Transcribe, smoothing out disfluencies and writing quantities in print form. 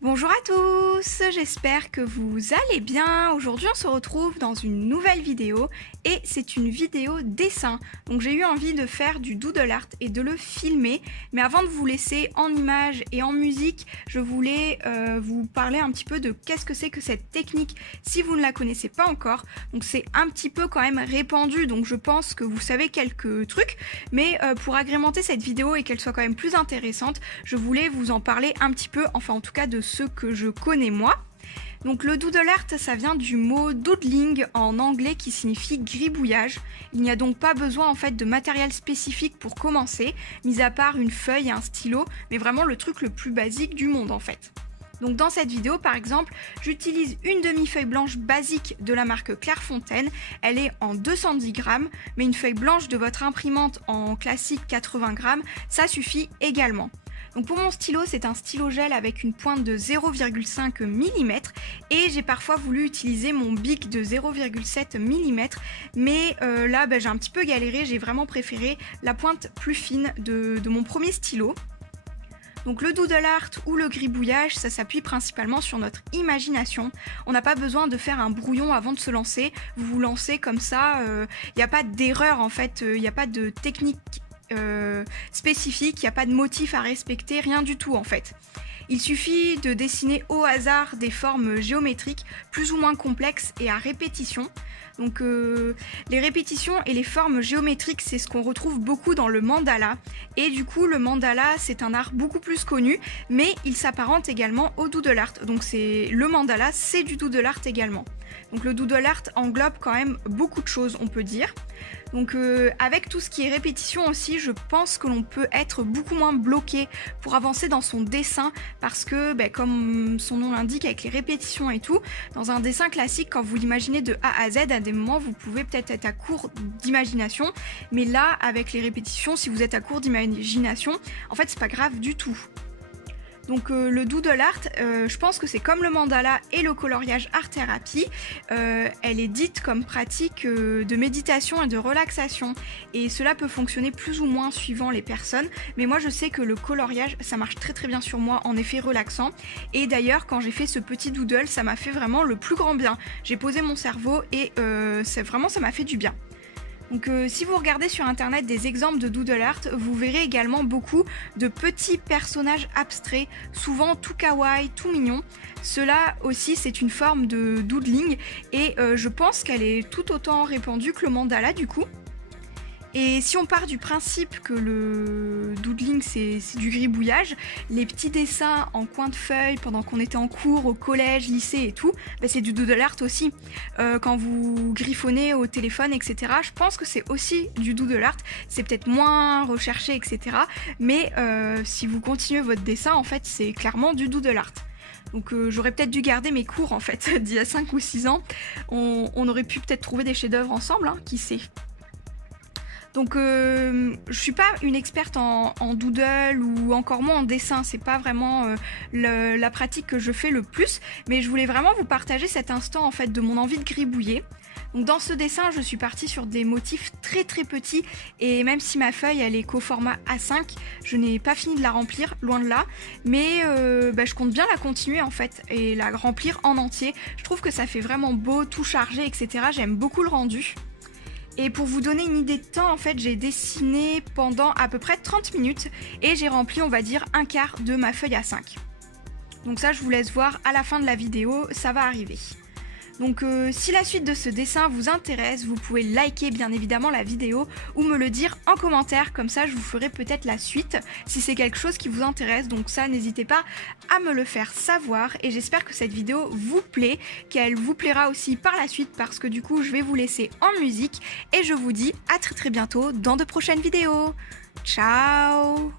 Bonjour à tous, j'espère que vous allez bien. Aujourd'hui on se retrouve dans une nouvelle vidéo et c'est une vidéo dessin. Donc j'ai eu envie de faire du doodle art et de le filmer. Mais avant de vous laisser en images et en musique, je voulais vous parler un petit peu de qu'est-ce que c'est que cette technique si vous ne la connaissez pas encore. Donc c'est un petit peu quand même répandu, donc je pense que vous savez quelques trucs. Mais pour agrémenter cette vidéo et qu'elle soit quand même plus intéressante, je voulais vous en parler un petit peu, enfin en tout cas de ce que je connais moi. Donc le doodle art, ça vient du mot doodling en anglais qui signifie gribouillage. Il n'y a donc pas besoin en fait de matériel spécifique pour commencer, mis à part une feuille et un stylo, mais vraiment le truc le plus basique du monde en fait. Donc dans cette vidéo par exemple, j'utilise une demi-feuille blanche basique de la marque Clairefontaine. Elle est en 210 grammes, mais une feuille blanche de votre imprimante en classique 80 grammes, ça suffit également. Donc pour mon stylo, c'est un stylo gel avec une pointe de 0,5 mm et j'ai parfois voulu utiliser mon bic de 0,7 mm, mais là j'ai un petit peu galéré, j'ai vraiment préféré la pointe plus fine de mon premier stylo. Donc le doodle art ou le gribouillage, ça s'appuie principalement sur notre imagination. On n'a pas besoin de faire un brouillon avant de se lancer. Vous vous lancez comme ça, il n'y a pas d'erreur en fait, il n'y a pas de technique spécifique, il n'y a pas de motif à respecter, rien du tout en fait. Il suffit de dessiner au hasard des formes géométriques plus ou moins complexes et à répétition. Donc les répétitions et les formes géométriques, c'est ce qu'on retrouve beaucoup dans le mandala. Et du coup, le mandala, c'est un art beaucoup plus connu, mais il s'apparente également au doodle art. Donc le mandala, c'est du doodle art également. Donc le doodle art englobe quand même beaucoup de choses, on peut dire. Donc avec tout ce qui est répétition aussi, je pense que l'on peut être beaucoup moins bloqué pour avancer dans son dessin parce que comme son nom l'indique, avec les répétitions et tout, dans un dessin classique, quand vous l'imaginez de A à Z, à des moments vous pouvez peut-être être à court d'imagination, mais là avec les répétitions, si vous êtes à court d'imagination, en fait c'est pas grave du tout. Donc le doodle art, je pense que c'est comme le mandala et le coloriage art thérapie. Elle est dite comme pratique de méditation et de relaxation. Et cela peut fonctionner plus ou moins suivant les personnes. Mais moi je sais que le coloriage, ça marche très très bien sur moi, en effet relaxant. Et d'ailleurs quand j'ai fait ce petit doodle, ça m'a fait vraiment le plus grand bien. J'ai posé mon cerveau et ça m'a fait du bien. Donc si vous regardez sur internet des exemples de doodle art, vous verrez également beaucoup de petits personnages abstraits, souvent tout kawaii, tout mignon. Cela aussi c'est une forme de doodling et je pense qu'elle est tout autant répandue que le mandala du coup. Et si on part du principe que le doodling c'est du gribouillage, les petits dessins en coin de feuille pendant qu'on était en cours, au collège, lycée et tout, c'est du doodle art aussi. Quand vous griffonnez au téléphone, etc., je pense que c'est aussi du doodle art. C'est peut-être moins recherché, etc. Mais si vous continuez votre dessin, en fait, c'est clairement du doodle art. Donc j'aurais peut-être dû garder mes cours en fait d'il y a 5 ou 6 ans. On aurait pu peut-être trouver des chefs-d'œuvre ensemble, hein, qui sait. Donc je suis pas une experte en doodle ou encore moins en dessin, c'est pas vraiment la pratique que je fais le plus, mais je voulais vraiment vous partager cet instant en fait de mon envie de gribouiller. Donc dans ce dessin, je suis partie sur des motifs très très petits et même si ma feuille elle est qu'au format A5, je n'ai pas fini de la remplir, loin de là, mais je compte bien la continuer en fait et la remplir en entier. Je trouve que ça fait vraiment beau, tout chargé, etc. J'aime beaucoup le rendu. Et pour vous donner une idée de temps, en fait, j'ai dessiné pendant à peu près 30 minutes et j'ai rempli, on va dire, un quart de ma feuille A5. Donc ça, je vous laisse voir à la fin de la vidéo, ça va arriver. Donc si la suite de ce dessin vous intéresse, vous pouvez liker bien évidemment la vidéo ou me le dire en commentaire, comme ça je vous ferai peut-être la suite si c'est quelque chose qui vous intéresse. Donc ça, n'hésitez pas à me le faire savoir et j'espère que cette vidéo vous plaît, qu'elle vous plaira aussi par la suite parce que du coup je vais vous laisser en musique et je vous dis à très très bientôt dans de prochaines vidéos. Ciao!